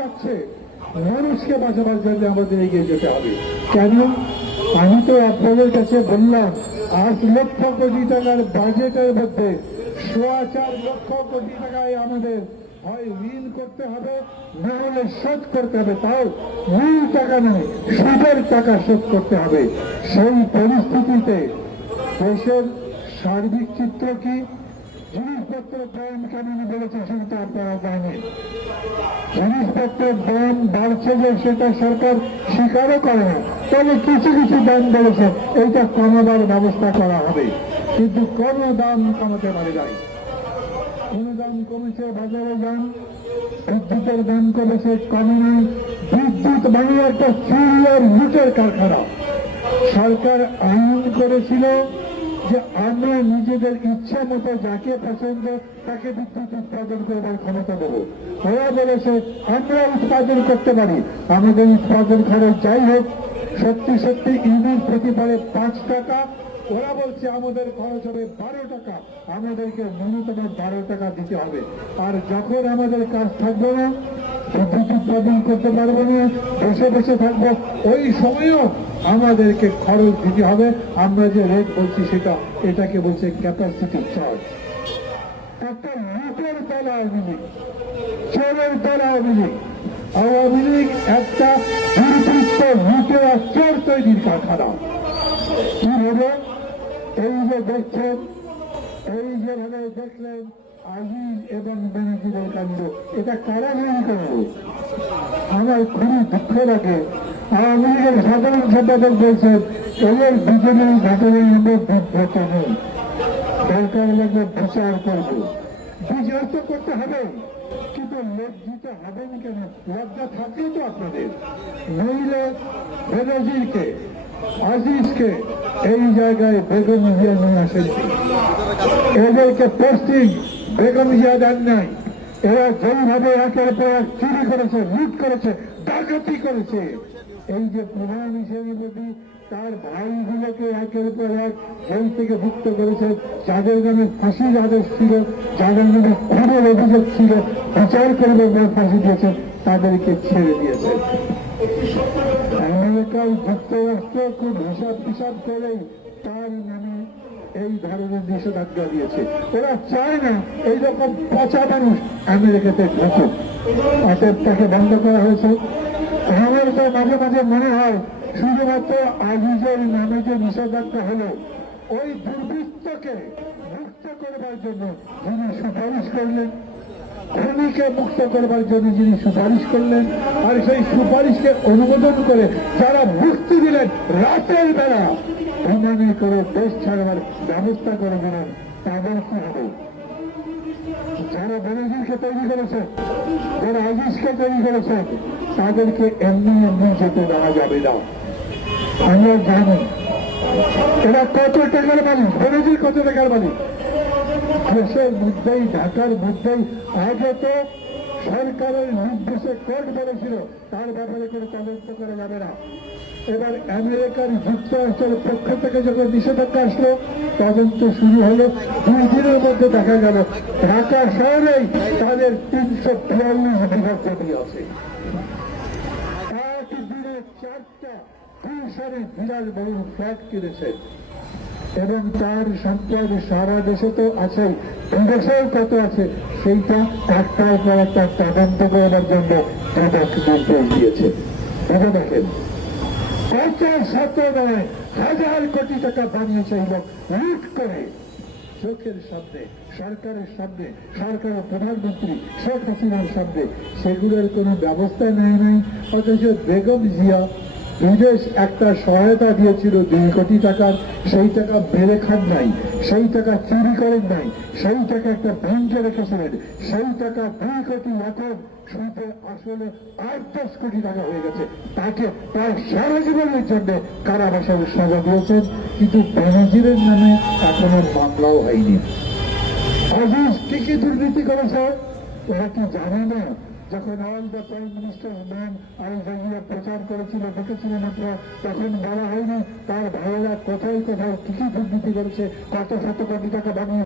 যাচ্ছে, মানুষকে বাঁচাবার জন্য আমাদের এগিয়ে যেতে হবে। কেন? আমি তো আপনাদের কাছে বললাম 8 লক্ষ কোটি টাকার বাজেটের মধ্যে 4.25 লক্ষ কোটি টাকায় আমাদের হয় ঋণ করতে হবে, না হলে শোধ করতে হবে। তাও মূল টাকা নয়, সুদের টাকা শোধ করতে হবে। সেই পরিস্থিতিতে দেশের সার্বিক চিত্র কি? জিনিসপত্রের দাম কেমন বেড়েছে সেটা আপনারা জানেন। জিনিসপত্রের দাম বাড়ছে যে সেটা সরকার স্বীকারও করে না, তবে কিছু কিছু দাম বেড়েছে, এইটা কমাবার ব্যবস্থা করা হবে। কিন্তু কোন দাম কমাতে পারে নাই। কোন দাম কমেছে? বাজারে যান, বিদ্যুতের দাম কমেছে, কমে নাই। বিদ্যুৎ মানে একটা চুরি আর লুটের কারখানা। সরকার আইন করেছিল যে আমরা নিজেদের ইচ্ছা মতো যাকে পছন্দ তাকে বিদ্যুৎ উৎপাদন করবার ক্ষমতা দেব। ওরা বলেছে আমরা উৎপাদন করতে পারি, আমাদের উৎপাদন খরচ যাই হোক, সত্যি সত্যি ইউনিট প্রতি পারে 5 টাকা। ওরা বলছে আমাদের খরচ হবে 12 টাকা, আমাদেরকে ন্যূনতম 12 টাকা দিতে হবে। আর যখন আমাদের কাজ থাকবে না, বিদ্যুৎ উৎপাদন করতে পারবো না, বসে বসে থাকবো, ওই সময়ও আমাদেরকে খরচ দিতে হবে। আমরা যে রেট বলছি সেটা, এটাকে বলছে ক্যাপাসিটি চার্জ। একটা লুটের দল আওয়ামী লীগ, চোরের দল আওয়ামী লীগ। আওয়ামী লীগ একটা দুর্বৃত্ত লুটেরা চোর তৈরির কারখানা। কি হলো? এই যে দেখছেন, এই যেভাবে দেখলেন আজিজ এবং বেনজিরের কাণ্ড, এটা কারা তৈরি করবে? আমার খুবই দুঃখ লাগে। আওয়ামী লীগের সাধারণ সম্পাদক বলছেন এদের দুজনের ঘটনার মধ্যে বিভ্রত নেই, দরকার লাগবে বিচার করব। বিচার তো করতে হবে, কিন্তু লজ্জিত হবেন কেন? লজ্জা থাকলেই তো আপনাদের। নইলে বেনজিরকে, আজিজকে এই জায়গায় বেগম জিয়া নিয়ে আসেন, এদেরকে পোস্টিং বেগম জিয়া দেন নাই। এরা যেইভাবে একের পর এক চুরি করেছে, লুট করেছে, ডাকাতি করেছে, এই যে প্রধান হিসেবে তার ভাইগুলোকে একের পর এক জেল থেকে মুক্ত করেছে, যাদের নামে ফাঁসির আদেশ ছিল, যাদের নামে খুনের অভিযোগ ছিল, বিচার করবে ফাঁসি দিয়েছে, তাদেরকে ছেড়ে দিয়েছে। আমেরিকার যুক্তরাষ্ট্র খুব হিসাব করেই তার নামে এই ধরনের নিষেধাজ্ঞা দিয়েছে। ওরা চায় না এইরকম পচা মানুষ আমেরিকাতে ঢুকুক, অতএব তাকে বন্ধ করা হয়েছে। আমার তো মাঝে মাঝে মনে হয় শুধুমাত্র আজিজের নামে যে নিষেধাজ্ঞা হলো, ওই দুর্বৃত্তকে মুক্ত করবার জন্য যিনি সুপারিশ করলেন, খুনিকে মুক্ত করবার জন্য যিনি সুপারিশ করলেন, আর সেই সুপারিশকে অনুমোদন করে যারা মুক্তি দিলেন রাতের বেলা বিমানে করে দেশ ছাড়বার ব্যবস্থা করে দিলেন, তাদের কি হবে? যারা বেনজিরকে তৈরি করেছে, যারা আজিজকে তৈরি করেছে, তাদেরকে এমনি এমনি যেতে দেওয়া যাবে না। আমরা জানি এরা কত টাকার মালিক, বেনজির কত টাকার মালিক। দেশের মধ্যেই, ঢাকার মধ্যেই আগে তো সরকারের নির্দেশে কোর্ট বলেছিল তার ব্যাপারে কোনো তদন্ত করা যাবে না। এবার আমেরিকার যুক্তরাষ্ট্রের পক্ষ থেকে যখন নিষেধাজ্ঞা আসলো, তদন্ত শুরু হলো। 2 দিনের মধ্যে দেখা গেল ঢাকা শহরেই তাদের 342 বিঘা জমি আছে। 1 দিনে 4টা পুলিশের বিরাট বড় ফ্ল্যাট কিনেছে, এবং তার সম্পদ সারা দেশে তো আছে, বিদেশেও কত আছে, সেইটা একটার পর একটা তদন্ত করার জন্য নির্দেশ দিয়েছে। ভেবে দেখেন, কত শত নয় হাজার কোটি টাকা বানিয়েছে এই লোক লুট করে, চোখের সামনে, সরকারের সামনে, সরকারের প্রধানমন্ত্রী শেখ হাসিনার সামনে। সেগুলোর কোনো ব্যবস্থা নেয় নাই। অথচ বেগম জিয়া বিদেশ একটা সহায়তা দিয়েছিল 2 কোটি টাকার, সেই টাকা বেড়ে খান নাই, সেই টাকা চুরি করেন নাই, সেই টাকা একটা ব্যাংকে রেখেছিলেন, সেই টাকা 2 কোটি এখন সুদে আসলে 8-10 কোটি টাকা হয়ে গেছে। তাকে তার সারা জীবনের জন্য কারাবাসের সাজা দিয়েছেন, কিন্তু বেনজিরের নামে এখনো মামলাও হয়নি। আজিজ কি কি দুর্নীতি করেছে ওরা কি জানে না? যখন all the prime minister man Al Jazeera প্রচার করেছিল, দেখেছিলেন আপনারা, তখন বলা হয়নি তার ভাইয়েরা কোথায় কোথায় কি কি দুর্নীতি করেছে, কত শত কোটি টাকা বানিয়ে